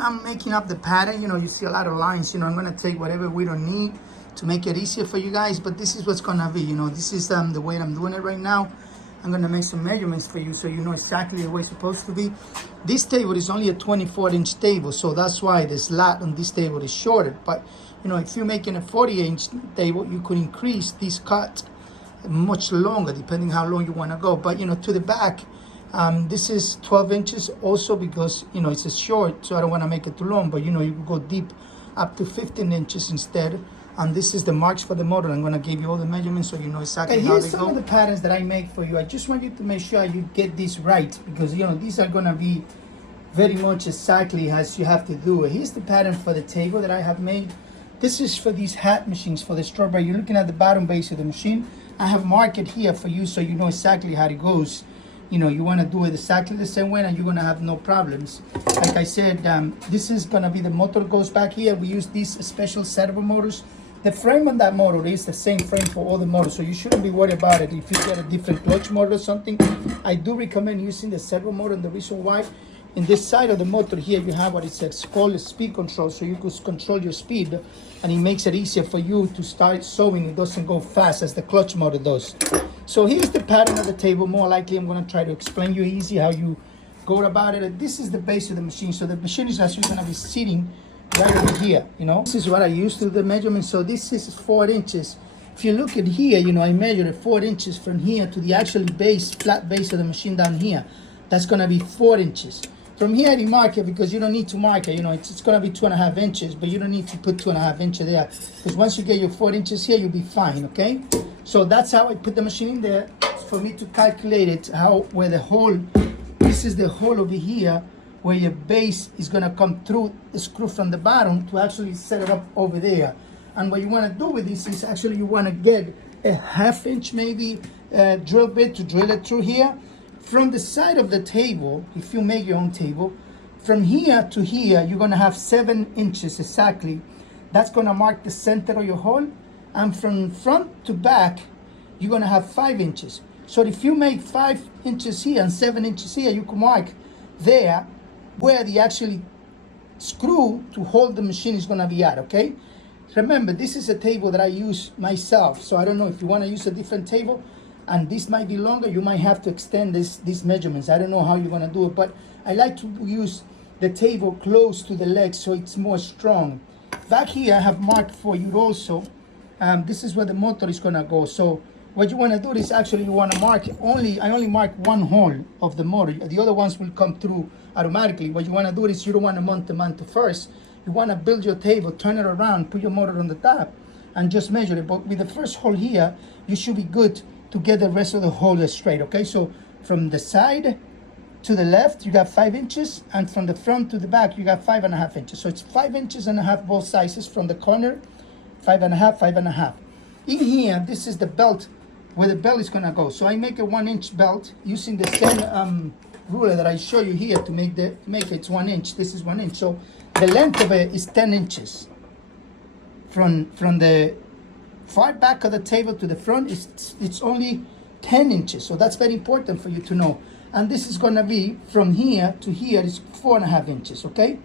I'm making up the pattern, you know, you see a lot of lines, you know, I'm gonna take whatever we don't need to make it easier for you guys, but this is what's gonna be, you know, this is the way I'm doing it right now. I'm gonna make some measurements for you so you know exactly the way it's supposed to be. This table is only a 24-inch table, so that's why the slat on this table is shorter. But you know, if you're making a 40-inch table, you could increase this cut much longer, depending how long you want to go. But you know, to the back, this is 12 inches also because you know it's a short, so I don't want to make it too long. But you know, you can go deep up to 15 inches instead. And this is the marks for the motor. I'm gonna give you all the measurements so you know exactly how they go. Here's some of the patterns that I make for you. I just want you to make sure you get this right because you know these are gonna be very much exactly as you have to do it. Here's the pattern for the table that I have made. This is for these hat machines for the strawberry. You're looking at the bottom base of the machine. I have marked it here for you so you know exactly how it goes. You know, you want to do it exactly the same way and you're going to have no problems. Like I said, this is going to be the motor goes back here. We use these special servo motors. The frame on that motor is the same frame for all the motors, so you shouldn't be worried about it. If you get a different clutch motor or something, I do recommend using the servo motor. And the reason why, in this side of the motor here, you have what it's called speed control, so you can control your speed, and it makes it easier for you to start sewing. It doesn't go fast as the clutch motor does. So here's the pattern of the table. More likely, I'm going to try to explain you easy how you go about it. This is the base of the machine, so the machine is actually going to be sitting right over here, you know. This is what I used to do the measurement. So this is 4 inches. If you look at here, you know, I measured it 4 inches from here to the actual base, flat base of the machine down here. That's gonna be 4 inches. From here, I didn't mark it because you don't need to mark it. You know, it's gonna be 2.5 inches, but you don't need to put 2.5 inches there because once you get your 4 inches here, you'll be fine, okay? So that's how I put the machine in there for me to calculate it, where the hole, this is the hole over here, where your base is going to come through the screw from the bottom to actually set it up over there. And what you want to do with this is actually you want to get a 1/2 inch maybe drill bit to drill it through here. From the side of the table, if you make your own table, from here to here, you're going to have 7 inches exactly. That's going to mark the center of your hole. And from front to back, you're going to have 5 inches. So if you make 5 inches here and 7 inches here, you can mark there where the actually screw to hold the machine is going to be at, okay? Remember, this is a table that I use myself, so I don't know if you want to use a different table, and this might be longer, you might have to extend these measurements. I don't know how you're going to do it, but I like to use the table close to the legs so it's more strong. Back here, I have marked for you also, this is where the motor is going to go. So what you want to do is actually you want to mark I only mark one hole of the motor. The other ones will come through automatically. What you want to do is you don't want to mount the motor first. You want to build your table, turn it around, put your motor on the top, and just measure it. But with the first hole here, you should be good to get the rest of the hole straight, okay? So from the side to the left, you got 5 inches, and from the front to the back, you got 5.5 inches. So it's 5.5 inches both sizes from the corner, 5.5, 5.5. In here, this is the belt, where the belt is gonna go. So I make a 1 inch belt using the same ruler that I show you here to make it 1 inch. This is 1 inch. So the length of it is 10 inches. From the far back of the table to the front, it's only 10 inches. So that's very important for you to know. And this is gonna be from here to here is 4.5 inches, okay?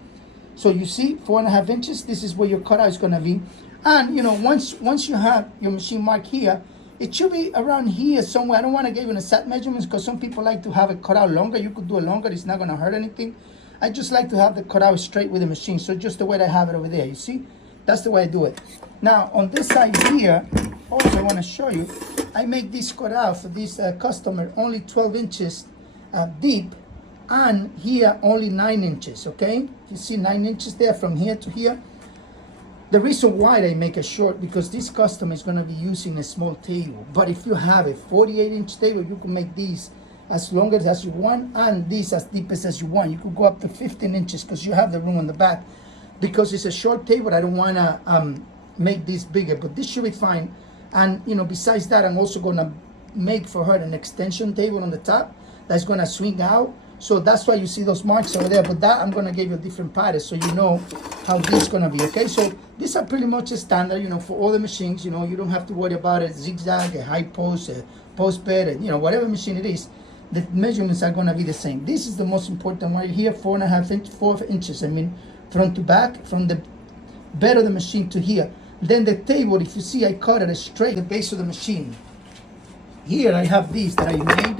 So you see 4.5 inches, this is where your cutout is gonna be. And you know, once you have your machine mark here, it should be around here somewhere. I don't want to give you an exact measurements because some people like to have it cut out longer. You could do it longer. It's not going to hurt anything. I just like to have the cutout straight with the machine. So just the way I have it over there. You see? That's the way I do it. Now, on this side here, also I want to show you, I make this cutout for this customer only 12 inches deep. And here only 9 inches, okay? You see 9 inches there from here to here. The reason why they make it short, because this customer is going to be using a small table. But if you have a 48-inch table, you can make these as long as you want and these as deep as you want. You could go up to 15 inches because you have the room on the back. Because it's a short table, I don't want to make this bigger, but this should be fine. And, you know, besides that, I'm also going to make for her an extension table on the top that's going to swing out. So that's why you see those marks over there. But that I'm going to give you a different pattern so you know how this is going to be, okay? So these are pretty much a standard, you know, for all the machines. You know, you don't have to worry about a zigzag, a high post, a post bed, and, you know, whatever machine it is, the measurements are going to be the same. This is the most important one right here, 4 inches, front to back, from the bed of the machine to here. Then the table, if you see, I cut it straight the base of the machine. Here I have these that I made.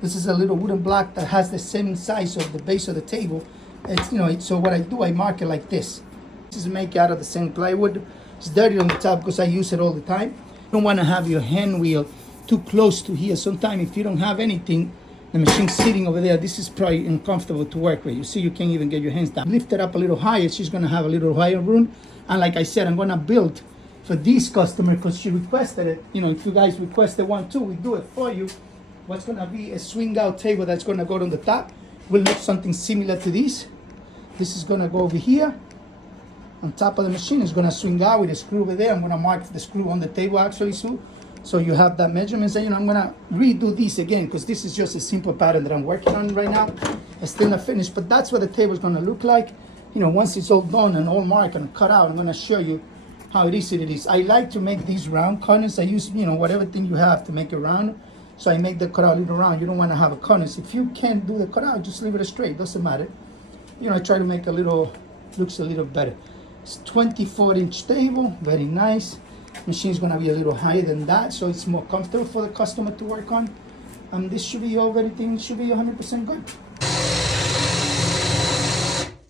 This is a little wooden block that has the same size of the base of the table. It's, so what I do, I mark it like this. This is made out of the same plywood. It's dirty on the top because I use it all the time. You don't want to have your hand wheel too close to here. Sometimes if you don't have anything, the machine's sitting over there, this is probably uncomfortable to work with. You see, you can't even get your hands down. Lift it up a little higher, she's gonna have a little higher room. And like I said, I'm gonna build for this customer because she requested it. If you guys requested one too, we do it for you. What's gonna be a swing out table that's gonna go on the top. We'll make something similar to this. This is gonna go over here. On top of the machine, it's gonna swing out with a screw over there. I'm gonna mark the screw on the table actually, so you have that measurement. And I'm gonna redo this again because this is just a simple pattern that I'm working on right now. It's still not finished, but that's what the table is gonna look like. Once it's all done and all marked and cut out, I'm gonna show you how easy it is. I like to make these round corners. I use, whatever thing you have to make it round. So I make the cutout a little round. You don't wanna have a corners. If you can't do the cutout, just leave it straight, doesn't matter. I try to make looks a little better. It's 24-inch table, very nice. Machine's gonna be a little higher than that, so it's more comfortable for the customer to work on. This should be everything should be 100% good.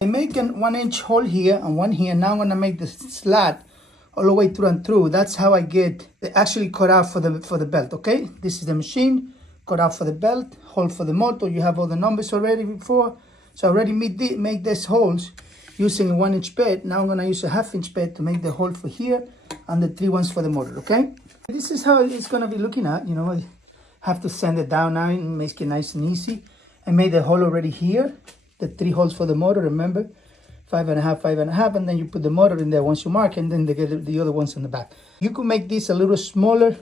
I'm making 1-inch hole here and one here. Now I'm gonna make the slat all the way through and through. That's how I get actually cut out for the belt. Okay, this is the machine cut out for the belt, hole for the motor. You have all the numbers already before, so I already make these holes using a 1-inch bed. Now I'm gonna use a 1/2-inch bed to make the hole for here and the 3 ones for the motor. Okay, this is how it's gonna be looking at. I have to sand it down now and make it nice and easy. I made the hole already here, the 3 holes for the motor. Remember, 5.5, 5.5, and then you put the motor in there once you mark, and then the other ones in the back. You could make this a little smaller,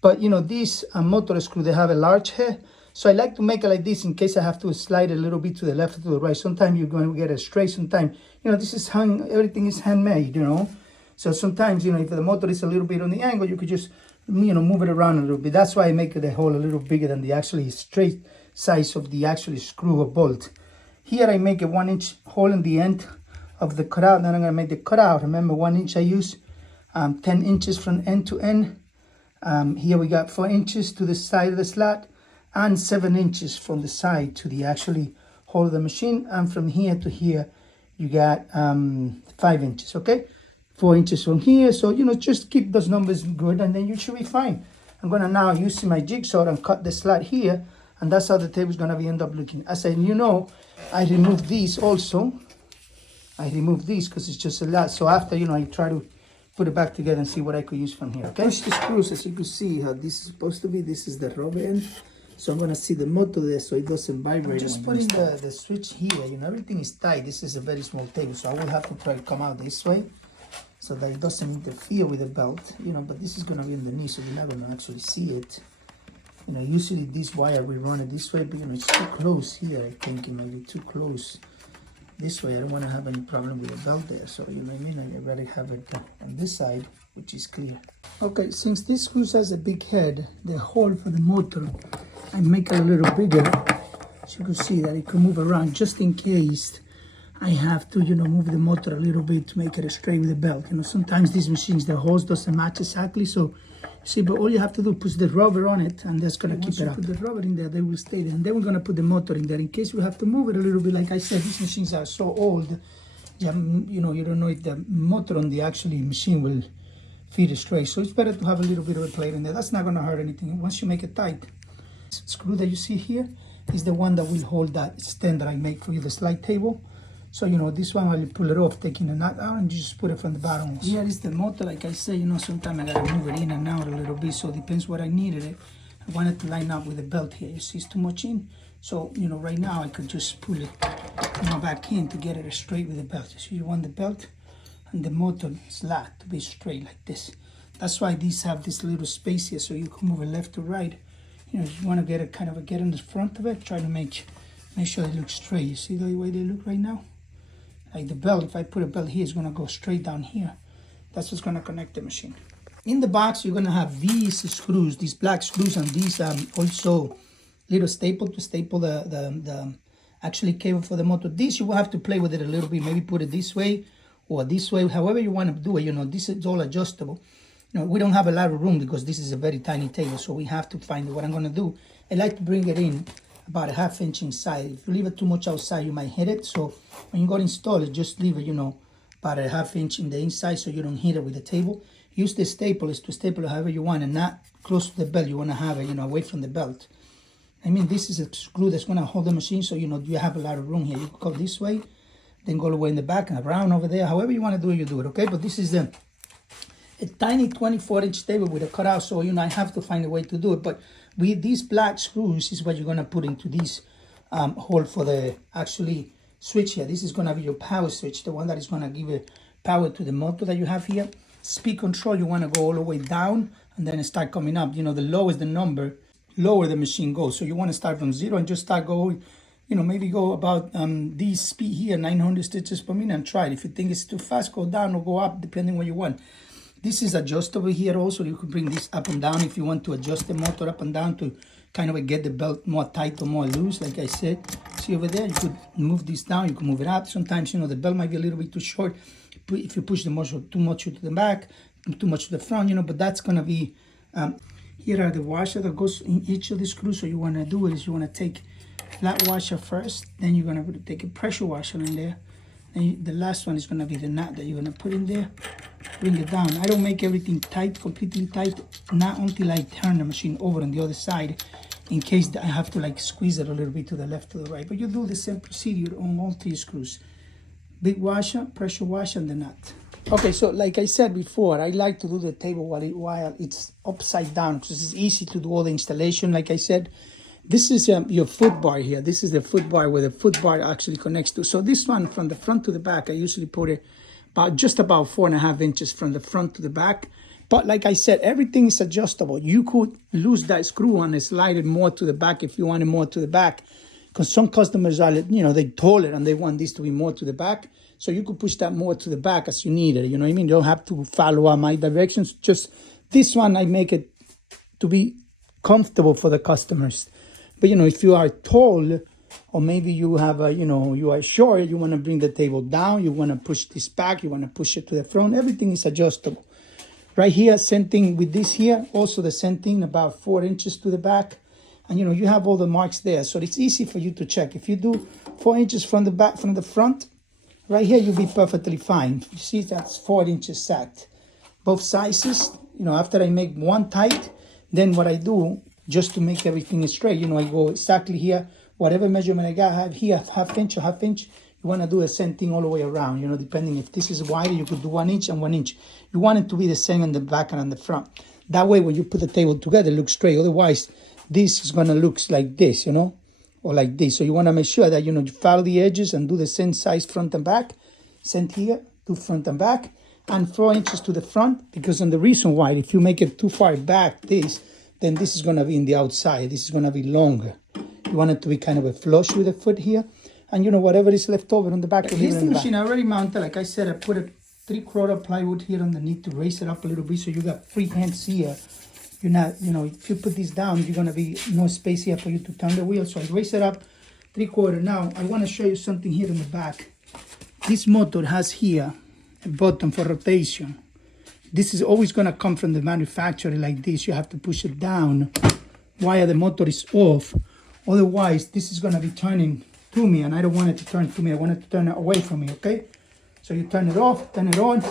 but these motor screw, they have a large head. So I like to make it like this in case I have to slide a little bit to the left or to the right. Sometimes you're going to get it straight. Sometimes, this is everything is handmade, So sometimes, if the motor is a little bit on the angle, you could just, move it around a little bit. That's why I make the hole a little bigger than the actually straight size of the actually screw or bolt. Here I make a 1-inch hole in the end of the cutout. Then I'm going to make the cutout. Remember, 1 inch I use 10 inches from end to end. Here we got 4 inches to the side of the slat, and 7 inches from the side to the actually hole of the machine. And from here to here, you got 5 inches, okay? 4 inches from here. So, just keep those numbers good and then you should be fine. I'm gonna now use my jigsaw and cut the slat here. And that's how the table is gonna end up looking. As I I removed these also. I removed these because it's just a lot. So after, I try to put it back together and see what I could use from here, okay? Push the screws, as you can see how this is supposed to be. This is the rubber end. So I'm gonna see the motor there so it doesn't vibrate. I'm just putting the switch here, everything is tight. This is a very small table, so I will have to try to come out this way so that it doesn't interfere with the belt, but this is gonna be underneath, so you're not gonna actually see it. Usually this wire, we run it this way, but it's too close here. I think it might be too close this way. I don't wanna have any problem with the belt there, so you know what I mean? I'd rather have it on this side, which is clear. Okay, since this screw has a big head, the hole for the motor, I make it a little bigger so you can see that it can move around just in case I have to, move the motor a little bit to make it straight with the belt. Sometimes these machines, the hose doesn't match exactly, so see, but all you have to do is put the rubber on it, and that's gonna keep it up. Put the rubber in there, they will stay there, and then we're gonna put the motor in there in case we have to move it a little bit. Like I said, these machines are so old, you don't know if the motor on the actually machine will feed it straight. So it's better to have a little bit of a plate in there. That's not gonna hurt anything once you make it tight. Screw that you see here is the one that will hold that stand that I make for you, the slide table. So this one I will pull it off, taking the nut out, and you just put it from the bottom. Here is the motor. Like I say, sometimes I gotta move it in and out a little bit, so it depends what I needed it. I want it to line up with the belt here. You see it's too much in, so right now I could just pull it back in to get it straight with the belt. So you want the belt and the motor slat to be straight like this. That's why these have this little space here, so you can move it left to right. You want to get it get in the front of it, try to make sure it looks straight. You see the way they look right now? Like the belt, if I put a belt here, it's going to go straight down here. That's what's going to connect the machine. In the box, you're going to have these screws, these black screws, and these also little staple to staple the actually cable for the motor. This, you will have to play with it a little bit. Maybe put it this way or this way, however you want to do it. You know, this is all adjustable. You know, we don't have a lot of room because this is a very tiny table, so we have to find what I'm going to do. I like to bring it in about a 1/2 inch inside. If you leave it too much outside, you might hit it. So when you go to install it, just leave it, you know, about a 1/2 inch in the inside so you don't hit it with the table. Use the staples to staple it however you want and not close to the belt. You want to have it, you know, away from the belt. I mean, this is a screw that's going to hold the machine, so, you know, you have a lot of room here. You can go this way, then go all the way in the back and around over there. However you want to do it, you do it, okay? But this is a tiny 24-inch table with a cutout, so, you know, I have to find a way to do it. But these black screws is what you're going to put into this hole for the actually switch here. This is going to be your power switch, the one that is going to give you power to the motor that you have here. Speed control, you want to go all the way down and then start coming up. You know, the lower is the number, lower the machine goes. So you want to start from 0 and just start going, you know, maybe go about this speed here, 900 stitches per minute, and try it. If you think it's too fast, go down or go up, depending what you want. This is adjustable here also. You can bring this up and down if you want to adjust the motor up and down to kind of get the belt more tight or more loose. Like I said, see over there, you could move this down, you can move it up. Sometimes, you know, the belt might be a little bit too short if you push the motor too much to the back, too much to the front, you know, but that's going to be, here are the washer that goes in each of the screws. So you want to do it is you want to take flat washer first, then you're going to take a pressure washer in there. And the last one is going to be the nut that you're going to put in there. Bring it down. I don't make everything tight, completely tight, not until I turn the machine over on the other side, in case I have to like squeeze it a little bit to the left, to the right. But you do the same procedure on all 3 screws. Big washer, pressure washer, and the nut. Okay, so like I said before, I like to do the table while it's upside down because it's easy to do all the installation. Like I said, this is your foot bar here. This is the foot bar where the foot bar actually connects to. So this one from the front to the back, I usually put it just about 4.5 inches from the front to the back. But like I said, everything is adjustable. You could lose that screw on and slide it more to the back if you want it more to the back. Because some customers are, you know, they taller and they want this to be more to the back. So you could push that more to the back as you need it. You know what I mean? You don't have to follow my directions. Just this one, I make it to be comfortable for the customers. But, you know, if you are tall or maybe you have a, you know, you are short, you want to bring the table down, you want to push this back, you want to push it to the front, everything is adjustable. Right here, same thing with this here. Also the same thing, about 4 inches to the back. And, you know, you have all the marks there. So it's easy for you to check. If you do 4 inches from the back, from the front, right here, you'll be perfectly fine. You see, that's 4 inches sacked. Both sizes, you know, after I make one tight, then what I do, just to make everything straight, you know, I go exactly here, whatever measurement I got, I have here, 1/2 inch or 1/2 inch. You want to do the same thing all the way around, you know, depending if this is wider, you could do 1 inch and 1 inch. You want it to be the same in the back and on the front. That way, when you put the table together, it looks straight. Otherwise, this is going to look like this, you know, or like this. So you want to make sure that, you know, you follow the edges and do the same size front and back. Same here, do front and back, and 4 inches to the front, because on the reason why, if you make it too far back, then this is going to be in the outside. This is going to be longer. You want it to be kind of a flush with the foot here. And, you know, whatever is left over on the back. Here's the machine. I already mounted. Like I said, I put a 3/4 plywood here underneath to raise it up a little bit. So you got free hands here. You're not, you know, if you put this down, you're going to be no space here for you to turn the wheel. So I raise it up 3/4. Now, I want to show you something here in the back. This motor has here a button for rotation. This is always going to come from the manufacturer like this. You have to push it down while the motor is off. Otherwise, this is going to be turning to me, and I don't want it to turn to me. I want it to turn away from me, okay? So you turn it off, turn it on.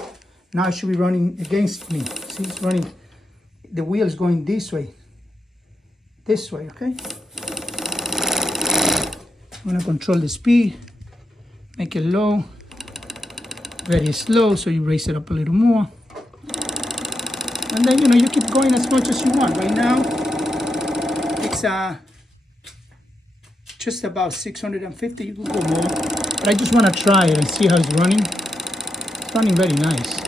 Now it should be running against me. See, it's running. The wheel is going this way, okay? I'm going to control the speed, make it low, very slow, so you raise it up a little more. And then, you know, you keep going as much as you want. Right now, it's just about 650. You can go more. But I just want to try it and see how it's running. It's running very nice.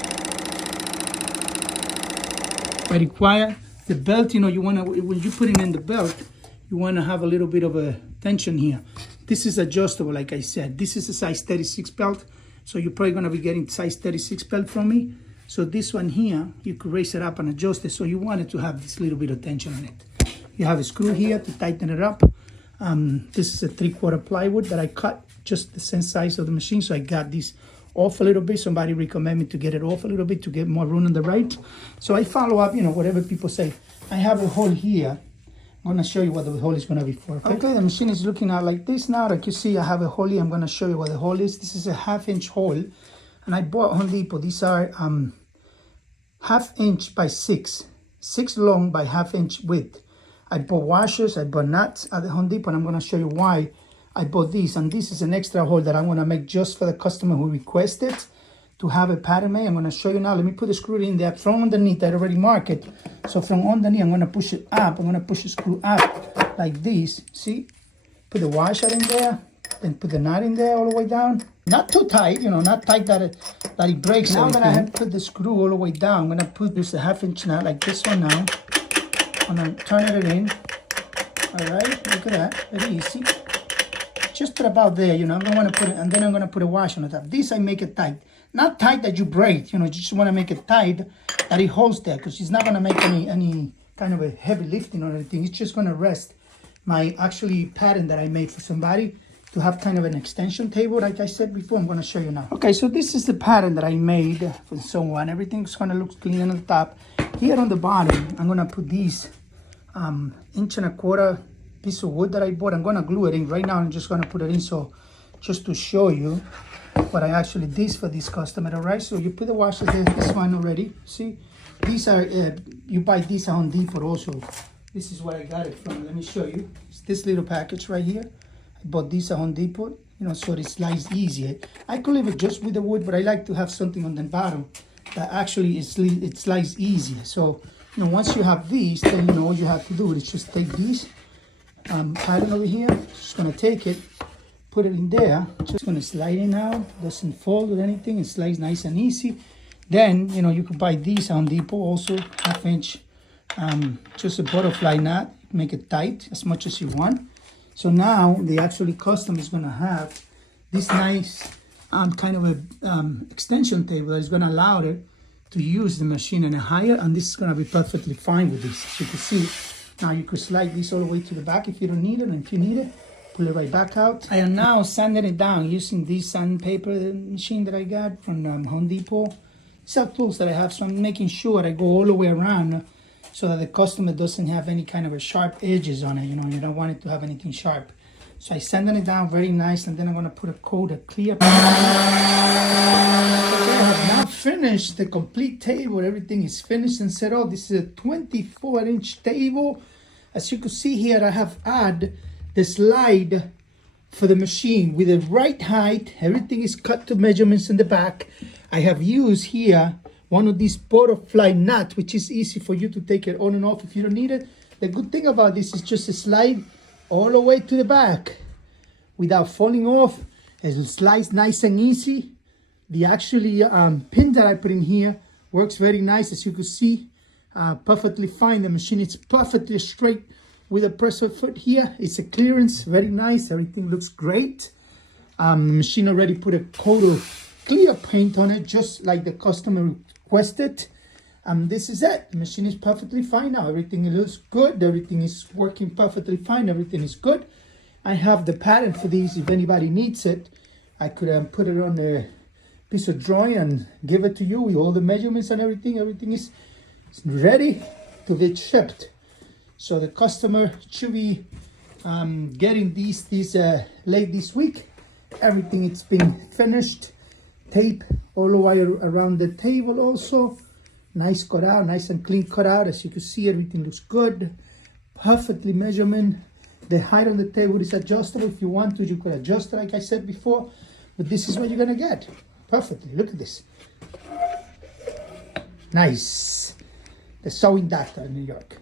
Very quiet. The belt, you know, you want to, when you put it in the belt, you want to have a little bit of a tension here. This is adjustable, like I said. This is a size 36 belt. So you're probably going to be getting size 36 belt from me. So this one here, you could raise it up and adjust it. So you want it to have this little bit of tension on it. You have a screw here to tighten it up. This is a 3/4 plywood that I cut just the same size of the machine. So I got this off a little bit. Somebody recommended me to get it off a little bit to get more room on the right. So I follow up, whatever people say. I have a hole here. I'm gonna show you what the hole is gonna be for. Okay, the machine is looking out like this now. Like you see, I have a hole here. I'm gonna show you what the hole is. This is a 1/2-inch hole, and I bought Home Depot. These are 1/2 inch by 6 long by 1/2 inch width. I bought washers, I bought nuts at the Home Depot, and I'm gonna show you why I bought these. And this is an extra hole that I'm gonna make just for the customer who requested to have a pattern made. I'm gonna show you now. Let me put the screw in there from underneath. I already marked it. So from underneath, I'm gonna push it up. I'm gonna push the screw up like this. See? Put the washer in there, then put the nut in there all the way down. Not too tight, not tight that it breaks. Now that I have put the screw all the way down, I'm gonna put this a 1/2 inch nut like this one now. I'm gonna turn it in. All right, look at that, very easy. Just put about there, I'm gonna want to put it, and then I'm gonna put a washer on the top. This I make it tight. Not tight that you break, you just want to make it tight that it holds there, because it's not going to make any kind of a heavy lifting or anything. It's just going to rest my actually pattern that I made for somebody to have kind of an extension table, like I said before. I'm going to show you now. Okay, so this is the pattern that I made for someone. Everything's going to look clean on the top. Here on the bottom, I'm going to put these 1.25 inch piece of wood that I bought. I'm going to glue it in. Right now, I'm just going to put it in so just to show you what I actually did for this customer. All right, so you put the washers there, this one already. See, these are you buy these at Home Depot also. This is where I got it from. Let me show you. It's this little package right here. I bought these at Home Depot, so it slides easier. I could leave it just with the wood, but I like to have something on the bottom that actually it slides easier. So once you have these, then all you have to do is just take these pattern over here. Just gonna take it, put it in there, just gonna slide it out, doesn't fold or anything, it slides nice and easy. Then you could buy these on Depot also, 1/2 inch, just a butterfly knot, make it tight as much as you want. So now the actually custom is gonna have this nice kind of a extension table that is gonna allow it to use the machine in a higher, and this is gonna be perfectly fine with this. As you can see, now you could slide this all the way to the back if you don't need it, and if you need it, pull it right back out. I am now sanding it down using this sandpaper machine that I got from Home Depot. These are tools that I have, so I'm making sure I go all the way around so that the customer doesn't have any kind of a sharp edges on it. You don't want it to have anything sharp. So I sanding it down very nice, and then I'm gonna put a coat of clear. I have now finished the complete table. Everything is finished and set up. This is a 24-inch table. As you can see here, I have added the slide for the machine with the right height. Everything is cut to measurements in the back. I have used here one of these butterfly nuts, which is easy for you to take it on and off if you don't need it. The good thing about this is just a slide all the way to the back without falling off. It slides nice and easy. The actually pin that I put in here works very nice, as you can see, perfectly fine. The machine is perfectly straight with a presser foot here. It's a clearance, very nice. Everything looks great. The machine already put a coat of clear paint on it, just like the customer requested. This is it. The machine is perfectly fine now. Everything looks good. Everything is working perfectly fine. Everything is good. I have the pattern for these. If anybody needs it, I could put it on a piece of drawing and give it to you with all the measurements and everything. Everything is ready to get shipped. So the customer should be getting these late this week. Everything it's been finished. Tape all the way around the table also. Nice cut out, nice and clean cut out. As you can see, everything looks good. Perfectly measurement. The height on the table is adjustable. If you want to, you could adjust it like I said before. But this is what you're gonna get. Perfectly, look at this. Nice. The Sewing Doctor in New York.